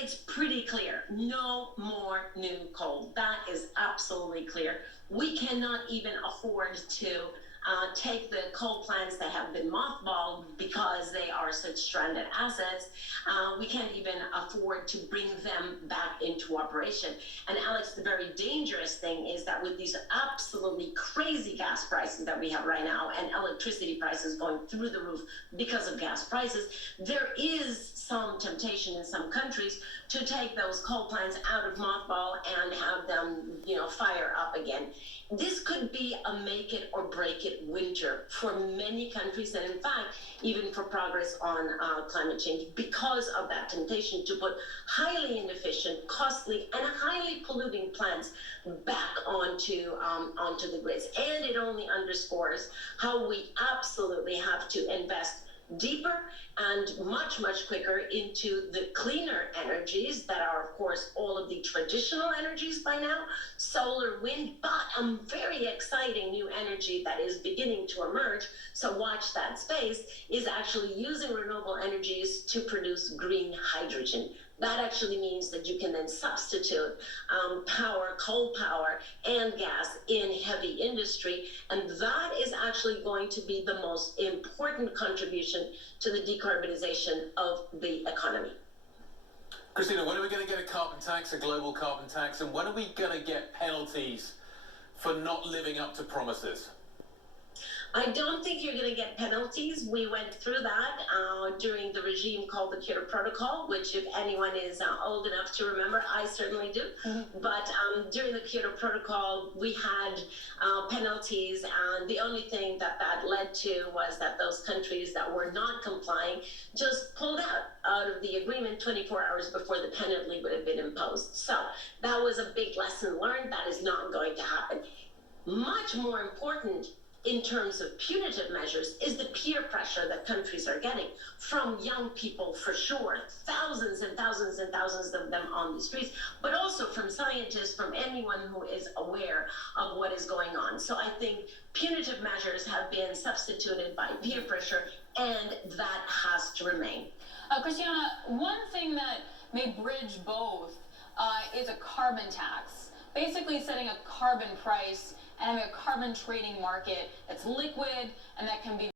it's pretty clear. No more new coal. That is absolutely clear. We cannot even afford to take the coal plants that have been mothballed because they are such stranded assets. We can't even afford to bring them back into operation. And Alex, the very dangerous thing is that with these absolutely crazy gas prices that we have right now and electricity prices going through the roof because of gas prices, there is some temptation in some countries to take those coal plants out of mothball and have them, fire up again. This could be a make it or break it winter for many countries, and in fact, even for progress on climate change, because of that temptation to put highly inefficient, costly, and highly polluting plants back onto the grids. And it only underscores how we absolutely have to invest deeper and much, much quicker into the cleaner energies that are, of course, all of the traditional energies by now, solar, wind, but a very exciting new energy that is beginning to emerge, so watch that space, is actually using renewable energies to produce green hydrogen. That actually means that you can then substitute power, coal power, and gas in heavy industry. And that is actually going to be the most important contribution to the decarbonization of the economy. Christina, when are we going to get a carbon tax, a global carbon tax? And when are we going to get penalties for not living up to promises? I don't think you're going to get penalties. We went through that during the regime called the Kyoto Protocol, which if anyone is old enough to remember, I certainly do. Mm-hmm. But during the Kyoto Protocol, we had penalties, and the only thing that led to was that those countries that were not complying just pulled out of the agreement 24 hours before the penalty would have been imposed. So that was a big lesson learned. That is not going to happen. Much more important in terms of punitive measures is the peer pressure that countries are getting from young people, for sure, thousands and thousands and thousands of them on the streets, but also from scientists, from anyone who is aware of what is going on. So I think punitive measures have been substituted by peer pressure, and that has to remain. Christiana, one thing that may bridge both is a carbon tax, basically setting a carbon price and having a carbon trading market that's liquid and that can be